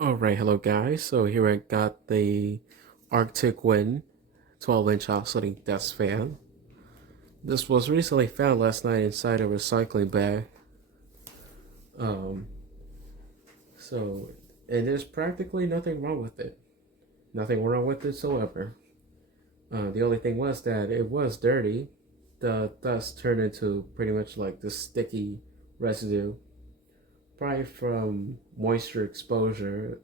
Alright, hello guys. So here I got the Arctic Wind 12-inch oscillating desk fan. This was recently found last night inside a recycling bag. Um, and there's practically nothing wrong with it. Nothing wrong with it whatsoever. The only thing was that it was dirty. The dust turned into pretty much like this sticky residue, probably from moisture exposure.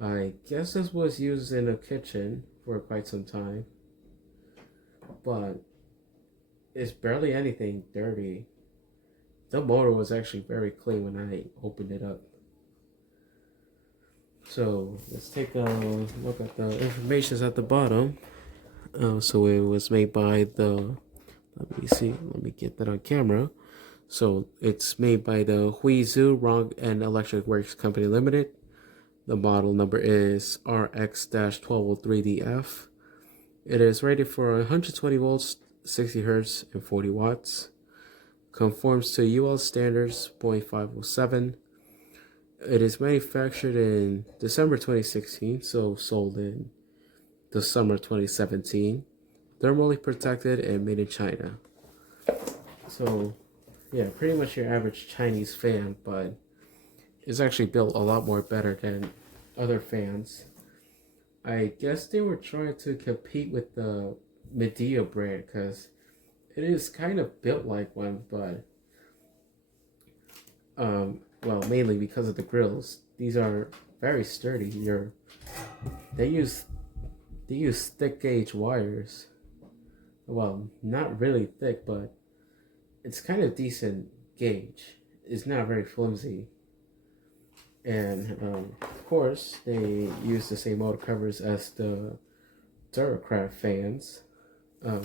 I guess this was used in a kitchen for quite some time, but it's barely anything dirty. The motor was actually very clean when I opened it up. So let's take a look at the information at the bottom. So it was made by let me see, let me get that on camera. So it's made by the Huizhou Rong and Electric Works Company Limited. The model number is RX-1203DF. It is rated for 120 volts, 60 hertz, and 40 watts. Conforms to UL standards 0.507. It is manufactured in December 2016, so sold in the summer 2017. Thermally protected and made in China. So, yeah, pretty much your average Chinese fan, but it's actually built a lot more better than other fans. I guess they were trying to compete with the Midea brand because it is kind of built like one, but well, mainly because of the grills. These are very sturdy. They use they use thick gauge wires. Well, not really thick, but it's kind of decent gauge. It's not very flimsy. And of course, they use the same motor covers as the Duracraft fans. Um,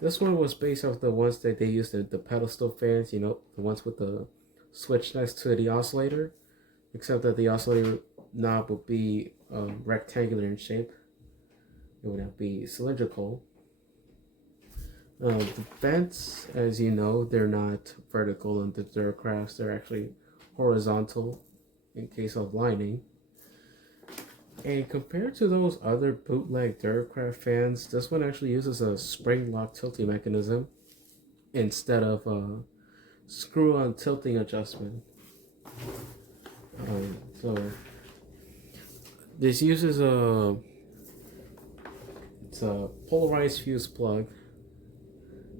this one was based off the ones that they used in the pedestal fans, you know, the ones with the switch next to the oscillator, except that the oscillator knob would be rectangular in shape. It would not be cylindrical. The vents, as you know, they're not vertical in the Duracrafts, they're actually horizontal in case of lining. And compared to those other bootleg Duracraft fans, this one actually uses a spring lock tilting mechanism instead of a screw on tilting adjustment. So this uses it's a polarized fuse plug.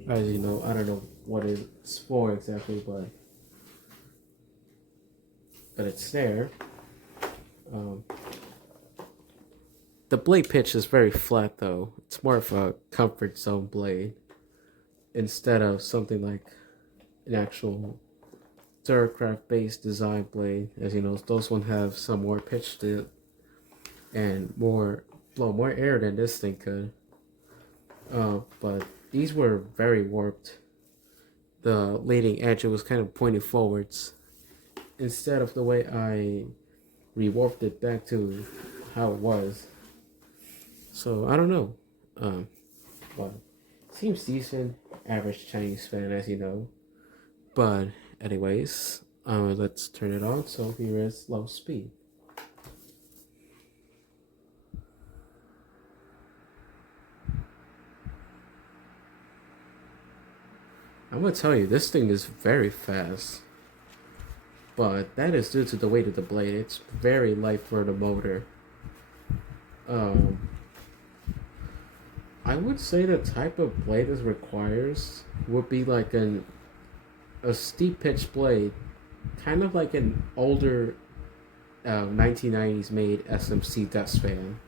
As you know, I don't know what it's for exactly, but it's there. The blade pitch is very flat though. It's more of a comfort zone blade instead of something like an actual Duracraft based design blade. As you know, those ones have some more pitch to it and blow more air than this thing could. But these were very warped. The leading edge was kind of pointed forwards instead of the way I rewarped it back to how it was. So I don't know. But seems decent. Average Chinese fan, as you know. But anyways, let's turn it on. So here is low speed. I'm gonna tell you, this thing is very fast. But that is due to the weight of the blade. It's very light for the motor. I would say the type of blade this requires would be like a steep pitch blade, kind of like an older 1990s made SMC desk fan.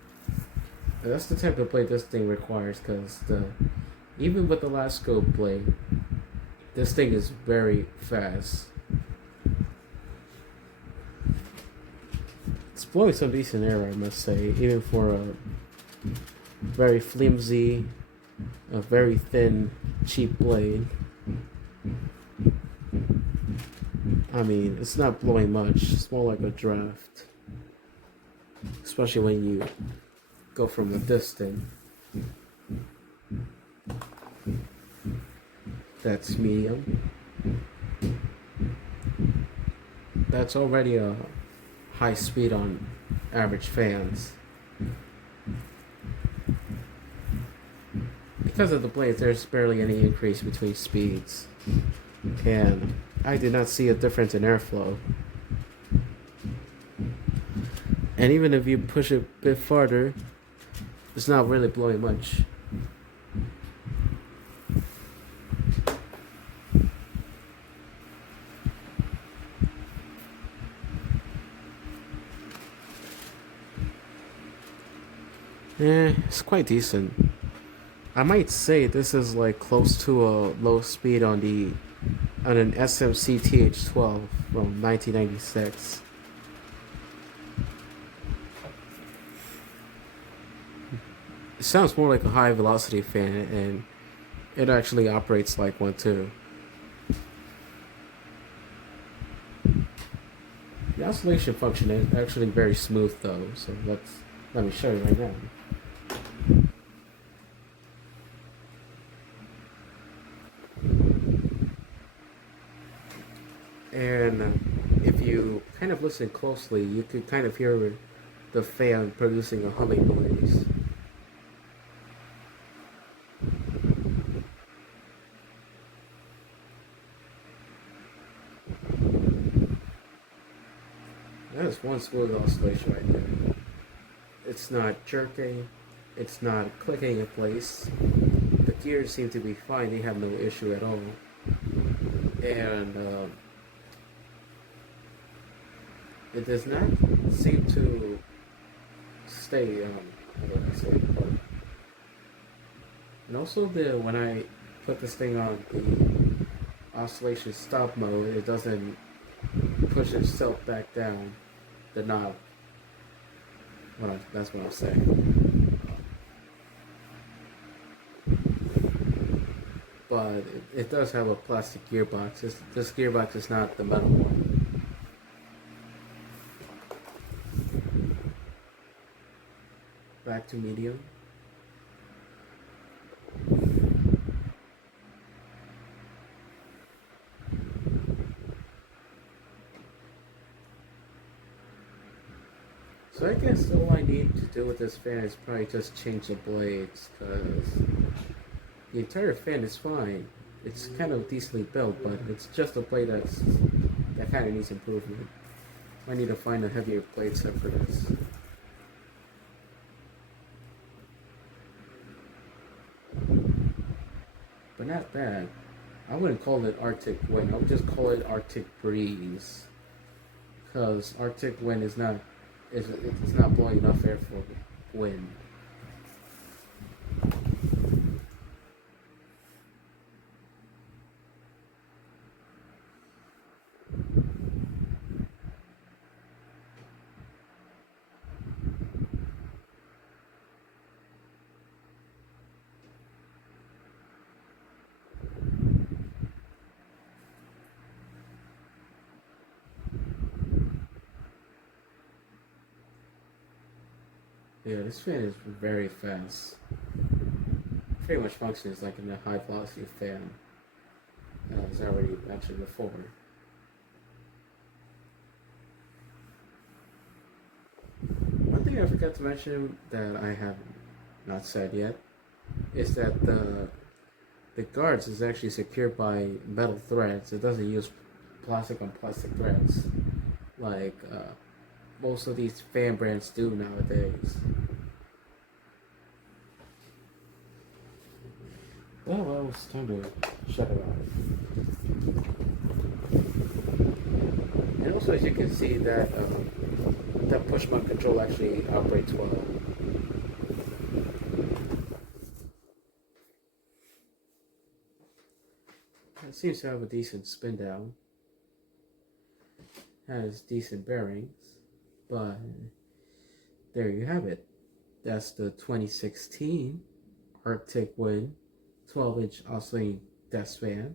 And that's the type of blade this thing requires because even with the last scope blade, this thing is very fast. It's blowing some decent air, I must say, even for a very flimsy, a very thin, cheap blade. I mean, it's not blowing much. It's more like a draft. Especially when you go from a distance. That's medium. That's already a high speed on average fans. Because of the blades, there's barely any increase between speeds, and I did not see a difference in airflow. And even if you push it a bit farther, it's not really blowing much. It's quite decent. I might say this is like close to a low speed on an SMC TH12 from 1996. It sounds more like a high velocity fan, and it actually operates like one too. The oscillation function is actually very smooth though, so let me show you right now. And if you kind of listen closely, you could kind of hear the fan producing a humming noise. That is one smooth oscillation right there. It's not jerking, it's not clicking in place. The gears seem to be fine, they have no issue at all. And it does not seem to stay how do I say it? And also when I put this thing on the oscillation stop mode, it doesn't push itself back down the knob. That's what I'm saying. But it does have a plastic gearbox. This gearbox is not the metal one. Back to medium. So I guess all I need to do with this fan is probably just change the blades, because the entire fan is fine. It's kind of decently built, but it's just a blade that kind of needs improvement. I need to find a heavier blade set for this. But not bad. I wouldn't call it Arctic Wind. I would just call it Arctic Breeze, because Arctic Wind is not it's not blowing enough air for wind. Yeah, this fan is very fast. Pretty much functions like in a high velocity fan, as I already mentioned before. One thing I forgot to mention that I have not said yet is that the guards is actually secured by metal threads. It doesn't use plastic on plastic threads like most of these fan brands do nowadays. Well, it's time to shut it off. And also, as you can see, that push button control actually operates well. It seems to have a decent spin down. Has decent bearings, but there you have it. That's the 2016 Arctic Wind 12-inch oscillating desk fan.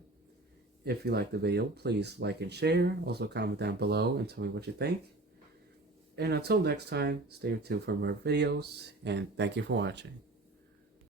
If you like the video, please like and share. Also comment down below and tell me what you think. And until next time, stay tuned for more videos, and thank you for watching.